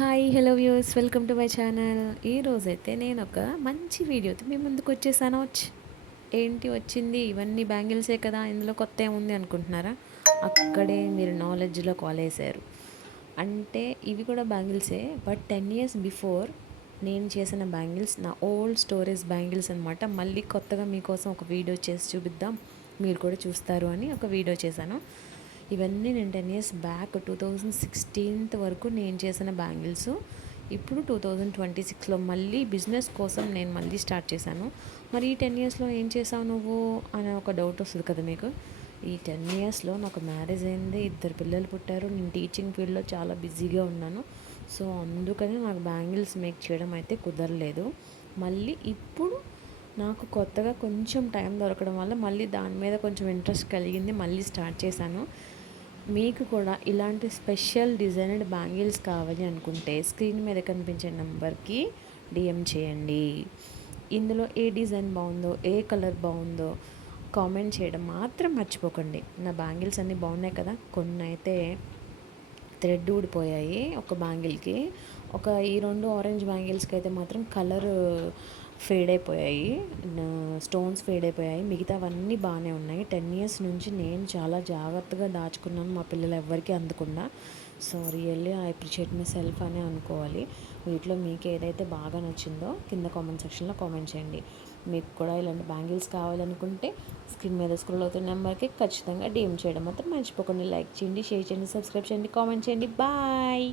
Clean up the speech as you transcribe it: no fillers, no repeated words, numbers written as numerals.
Hi hello views welcome to my channel. ఈరోజైతే నేను ఒక మంచి వీడియోతో మీ ముందుకు వచ్చేసాను. ఏంటి వచ్చింది, ఇవన్నీ బ్యాంగిల్సే కదా, ఇందులో కొత్త ఏముంది అనుకుంటున్నారా? అక్కడే మీరు నాలెడ్జ్లో కాలేశారు. అంటే ఇవి కూడా బ్యాంగిల్సే, బట్ 10 years బిఫోర్ నేను చేసిన బ్యాంగిల్స్ నా ఓల్డ్ స్టోరేజ్ బ్యాంగిల్స్ అనమాట. మళ్ళీ కొత్తగా మీకోసం ఒక వీడియో చేసి చూపిద్దాం, మీరు కూడా చూస్తారు అని ఒక వీడియో చేశాను. ఇవన్నీ నేను 10 years బ్యాక్ 2016 వరకు నేను చేసిన బ్యాంగిల్స్. ఇప్పుడు 2026లో మళ్ళీ బిజినెస్ కోసం నేను మళ్ళీ స్టార్ట్ చేశాను. మరి ఈ 10 yearsలో ఏం చేసావు నువ్వు అనే ఒక డౌట్ వస్తుంది కదా మీకు. ఈ 10 yearsలో నాకు మ్యారేజ్ అయింది, 2 పిల్లలు పుట్టారు, నేను టీచింగ్ ఫీల్డ్లో చాలా బిజీగా ఉన్నాను. సో అందుకని నాకు బ్యాంగిల్స్ మేక్ చేయడం అయితే కుదరలేదు. మళ్ళీ ఇప్పుడు నాకు కొత్తగా కొంచెం టైం దొరకడం వల్ల మళ్ళీ దాని మీద కొంచెం ఇంట్రెస్ట్ కలిగింది, మళ్ళీ స్టార్ట్ చేశాను. మీకు కూడా ఇలాంటి స్పెషల్ డిజైనడ్ బ్యాంగిల్స్ కావాలి అనుకుంటే స్క్రీన్ మీద కనిపించే నెంబర్కి డిఎం చేయండి. ఇందులో ఏ డిజైన్ బాగుందో, ఏ కలర్ బాగుందో కామెంట్ చేయడం మాత్రం మర్చిపోకండి. నా బ్యాంగిల్స్ అన్నీ బాగున్నాయి కదా. కొన్ని అయితే థ్రెడ్ ఊడిపోయాయి ఒక బ్యాంగిల్కి, ఈ 2 ఆరెంజ్ బ్యాంగిల్స్కి అయితే మాత్రం కలర్ ఫేడ్ అయిపోయాయి, స్టోన్స్ ఫేడ్ అయిపోయాయి. మిగతావన్నీ బాగానే ఉన్నాయి. 10 years నుంచి నేను చాలా జాగ్రత్తగా దాచుకున్నాను, మా పిల్లలు ఎవ్వరికీ అందకుండా. So really I appreciate my self అని అనుకోవాలి. వీటిలో మీకు ఏదైతే బాగా నచ్చిందో కింద కామెంట్ సెక్షన్లో కామెంట్ చేయండి. మీకు కూడా ఇలాంటి బ్యాంగిల్స్ కావాలనుకుంటే స్క్రీన్ మీద స్క్రోల్ అవుతున్న నెంబర్కి ఖచ్చితంగా డిఎం చేయడం మాత్రం మర్చిపోకండి. లైక్ చేయండి, షేర్ చేయండి, సబ్స్క్రైబ్ చేయండి, కామెంట్ చేయండి. బాయ్.